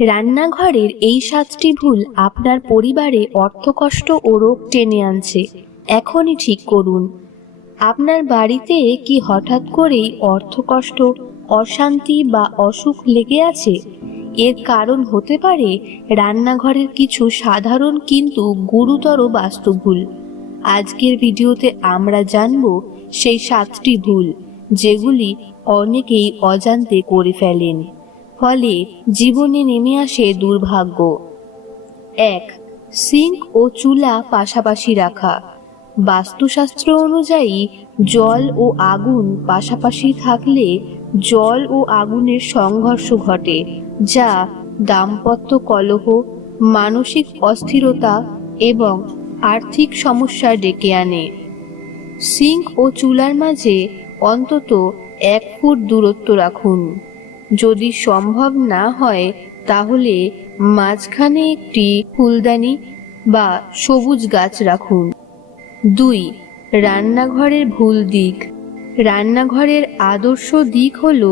রান্নাঘরের এই 7টি ভুল আপনার পরিবারে অর্থকষ্ট ও রোগ টেনে আনছে। এখনই ঠিক করুন। আপনার বাড়িতে কি হঠাৎ করেই অর্থকষ্ট, অশান্তি বা অসুখ লেগে আছে? এর কারণ হতে পারে রান্নাঘরের কিছু সাধারণ কিন্তু গুরুতর বাস্তু ভুল। আজকের ভিডিওতে আমরা জানব সেই 7টি ভুল যেগুলি অনেকেই অজান্তে করে ফেলেন, ফলে জীবনে নেমে আসে দুর্ভাগ্য। 1. সিঙ্ক ও চুলা পাশাপাশি রাখা। বাস্তুশাস্ত্র অনুযায়ী জল ও আগুন পাশাপাশি থাকলে জল ও আগুনের সংঘর্ষ ঘটে, যা দাম্পত্য কলহ, মানসিক অস্থিরতা এবং আর্থিক সমস্যা ডেকে আনে। সিঙ্ক ও চুলার মাঝে অন্তত 1 ফুট দূরত্ব রাখুন। যদি সম্ভব না হয় তাহলে মাঝখানে একটি ফুলদানি বা সবুজ গাছ রাখুন। 2. রান্নাঘরের ভুল দিক। রান্নাঘরের আদর্শ দিক হল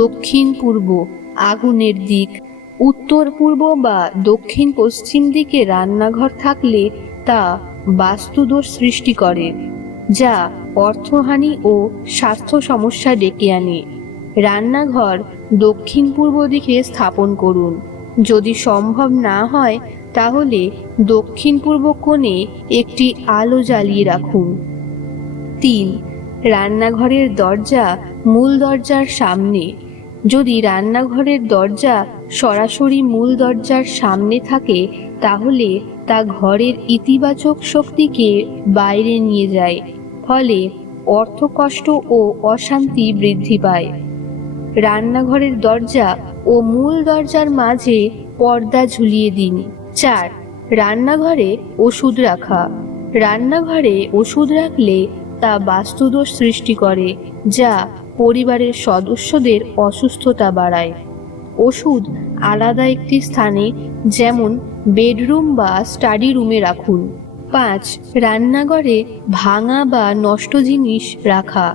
দক্ষিণ পূর্ব আগুনের দিক। উত্তর পূর্ব বা দক্ষিণ পশ্চিম দিকে রান্নাঘর থাকলে তা বাস্তুদোষ সৃষ্টি করে, যা অর্থহানি ও স্বাস্থ্য সমস্যা ডেকে আনে। রান্নাঘর দক্ষিণ পূর্ব দিকে স্থাপন করুন। যদি সম্ভব না হয় তাহলে দক্ষিণ পূর্ব কোণে একটি আলো জ্বালিয়ে রাখুন। 3. রান্নাঘরের দরজা মূল দরজার সামনে। যদি রান্নাঘরের দরজা সরাসরি মূল দরজার সামনে থাকে তাহলে তা ঘরের ইতিবাচক শক্তিকে বাইরে নিয়ে যায়, ফলে অর্থকষ্ট ও অশান্তি বৃদ্ধি পায়। রান্নাঘরের দরজা ও মূল দরজার মাঝে পর্দা ঝুলিয়ে দিন। 4. রান্নাঘরে ওষুধ রাখা। রান্নাঘরে ওষুধ রাখলে তা বাস্তুদোষ সৃষ্টি করে, যা পরিবারের সদস্যদের অসুস্থতা বাড়ায়। ওষুধ আলাদা একটি স্থানে, যেমন বেডরুম বা স্টাডি রুমে রাখুন। 5. রান্নাঘরে ভাঙা বা নষ্ট জিনিস রাখা।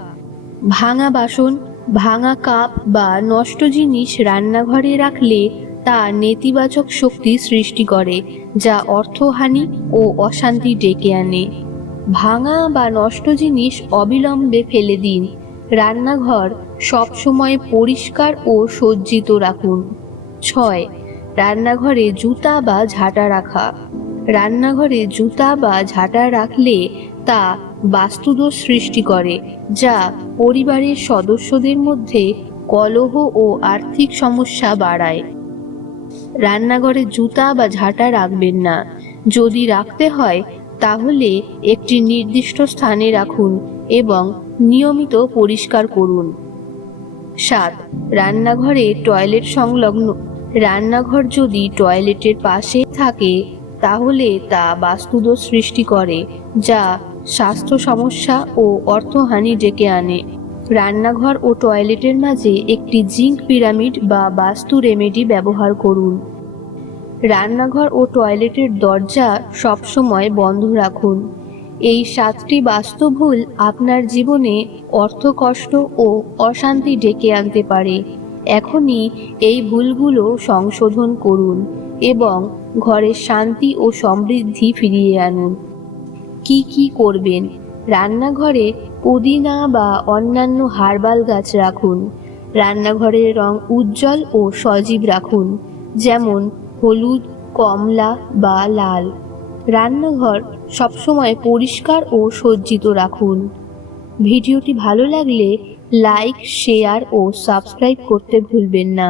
ভাঙা বাসন, ভাঙা কাপ বা নষ্ট জিনিস রান্নাঘরে রাখলে তা নেতিবাচক শক্তি সৃষ্টি করে, যা অর্থহানি ও অশান্তি ডেকে আনে। ভাঙা বা নষ্ট জিনিস অবিলম্বে ফেলে দিন। রান্নাঘর সবসময় পরিষ্কার ও সজ্জিত রাখুন। 6. রান্নাঘরে জুতা বা ঝাঁটা রাখা। রান্নাঘরে জুতা বা ঝাঁটা রাখলে তা বাস্তুদোষ সৃষ্টি করে, যা পরিবারের সদস্যদের মধ্যে কলহ ও আর্থিক সমস্যা বাড়ায়। রান্নাঘরে জুতা বা ঝাঁটা রাখবেন না। যদি রাখতে হয় তাহলে একটি নির্দিষ্ট স্থানে রাখুন এবং নিয়মিত পরিষ্কার করুন। 7. রান্নাঘরে টয়লেট সংলগ্ন। রান্নাঘর যদি টয়লেটের পাশে থাকে তাহলে তা বাস্তুদোষ সৃষ্টি করে, যা স্বাস্থ্য সমস্যা ও অর্থহানি ডেকে আনে। রান্নাঘর ও টয়লেটের মাঝে একটি জিঙ্ক পিরামিড বা বাস্তু রেমেডি ব্যবহার করুন। রান্নাঘর ও টয়লেটের দরজা সবসময় বন্ধ রাখুন। এই 7টি বাস্তু ভুল আপনার জীবনে অর্থকষ্ট ও অশান্তি ডেকে আনতে পারে। এখনই এই ভুলগুলো সংশোধন করুন এবং ঘরে শান্তি ও সমৃদ্ধি ফিরিয়ে আনুন। কি করবেন? রান্নাঘরে পুদিনা বা অন্যান্য হার্বাল গাছ রাখুন। রান্নাঘরের রং উজ্জ্বল ও সজীব রাখুন, যেমন হলুদ, কমলা বা লাল। রান্নাঘর সবসময় পরিষ্কার ও সজ্জিত রাখুন। ভিডিওটি ভালো লাগলে লাইক, শেয়ার ও সাবস্ক্রাইব করতে ভুলবেন না।